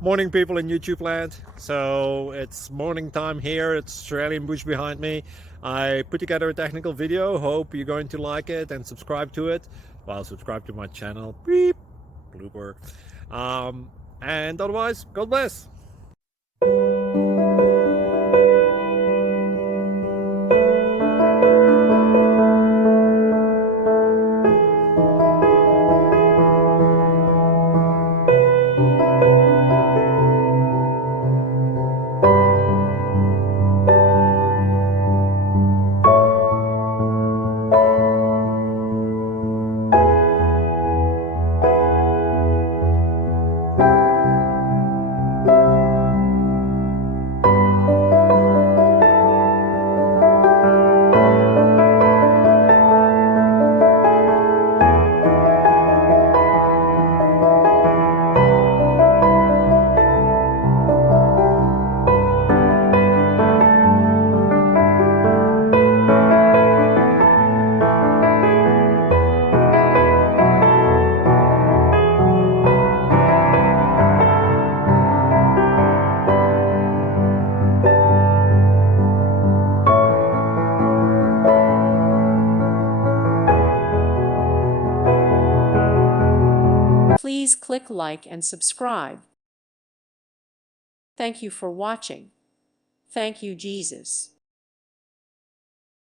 Morning, people in YouTube land. So it's morning time here. It's Australian bush behind me. I put together a technical video. Hope you're going to like it and subscribe to it. Well, subscribe to my channel. Beep, blooper. And otherwise, God bless. Please click like and subscribe. Thank you for watching. Thank you, Jesus.